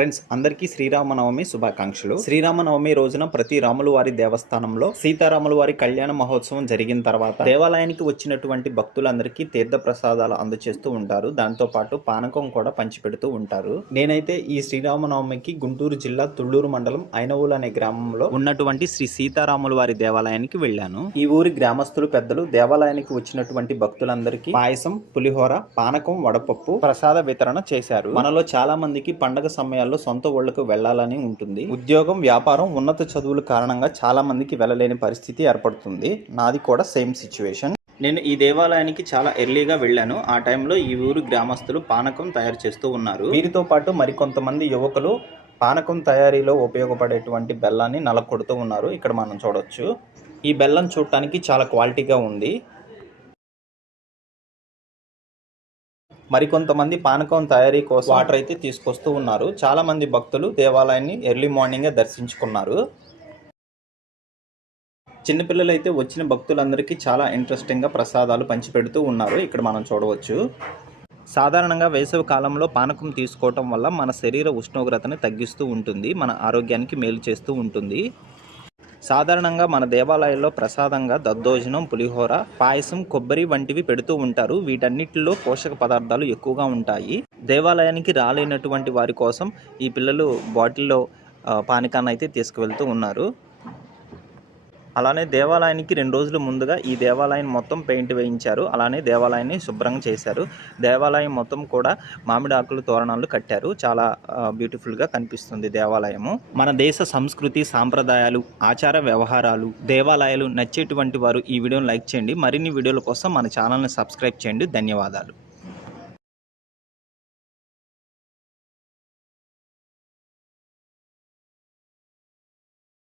Friends అందరికీ శ్రీరామనవమి శుభాకాంక్షలు. శ్రీరామనవమి రోజున ప్రతి రాముల వారి దేవస్థానంలో సీతారాములు వారి కళ్యాణ మహోత్సవం జరిగిన తర్వాత దేవాలయానికి వచ్చినటువంటి భక్తులందరికీ తీర్థ ప్రసాదాలు అందచేస్తూ ఉంటారు. దాంతో పాటు పానకం కూడా పంచిపెడుతూ ఉంటారు. నేనైతే ఈ శ్రీరామనవమికి గుంటూరు జిల్లా తుళ్ళూరు మండలం ఐనవూలు అనే గ్రామంలో ఉన్నటువంటి శ్రీ సీతారాముల వారి దేవాలయానికి వెళ్ళాను. ఈ ఊరి గ్రామస్తులు పెద్దలు దేవాలయానికి వచ్చినటువంటి భక్తులందరికీ పాయసం పులిహోర పానకం వడపప్పు ప్రసాద వితరణ చేశారు. మనలో చాలా మందికి పండగ సమయాల్లో సొంత ఊళ్ళకు వెళ్ళాలని ఉంటుంది. ఉద్యోగం వ్యాపారం ఉన్నత చదువుల కారణంగా చాలా మందికి వెళ్ళలేని పరిస్థితి ఏర్పడుతుంది. నాది కూడా సేమ్ సిచ్యువేషన్. నేను ఈ దేవాలయానికి చాలా ఎర్లీగా వెళ్ళాను. ఆ టైంలో ఈ ఊరు గ్రామస్తులు పానకం తయారు చేస్తూ ఉన్నారు. వీరితో పాటు మరికొంతమంది యువకులు పానకం తయారీలో ఉపయోగపడేటువంటి బెల్లాన్ని నలకొడుతూ ఉన్నారు. ఇక్కడ మనం చూడొచ్చు. ఈ బెల్లం చూడటానికి చాలా క్వాలిటీగా ఉంది. మరికొంతమంది పానకం తయారీ కోసం వాటర్ అయితే తీసుకొస్తూ ఉన్నారు. చాలా మంది భక్తులు దేవాలయాన్ని ఎర్లీ మార్నింగే దర్శించుకున్నారు. చిన్నపిల్లలు అయితే వచ్చిన భక్తులందరికీ చాలా ఇంట్రెస్టింగ్గా ప్రసాదాలు పంచిపెడుతూ ఉన్నారు. ఇక్కడ మనం చూడవచ్చు. సాధారణంగా వేసవి కాలంలో పానకం తీసుకోవటం వల్ల మన శరీర ఉష్ణోగ్రతని తగ్గిస్తూ ఉంటుంది. మన ఆరోగ్యానికి మేలు చేస్తూ ఉంటుంది. సాధారణంగా మన దేవాలయాల్లో ప్రసాదంగా దద్దోజనం పులిహోర పాయసం కొబ్బరి వంటివి పెడుతూ ఉంటారు. వీటన్నిటిలో పోషక పదార్థాలు ఎక్కువగా ఉంటాయి. దేవాలయానికి రాలేనటువంటి వారి కోసం ఈ పిల్లలు బాటిల్లో పానకాన్ని అయితే తీసుకువెళ్తూ ఉన్నారు. అలానే దేవాలయానికి రెండు రోజుల ముందుగా ఈ దేవాలయం మొత్తం పెయింట్ వేయించారు. అలానే దేవాలయాన్ని శుభ్రంగా చేశారు. దేవాలయం మొత్తం కూడా మామిడి ఆకులు తోరణాలు కట్టారు. చాలా బ్యూటిఫుల్గా కనిపిస్తుంది దేవాలయము. మన దేశ సంస్కృతి సాంప్రదాయాలు ఆచార వ్యవహారాలు దేవాలయాలు నచ్చేటువంటి వారు ఈ వీడియోని లైక్ చేయండి. మరిన్ని వీడియోల కోసం మన ఛానల్ని సబ్స్క్రైబ్ చేయండి. ధన్యవాదాలు.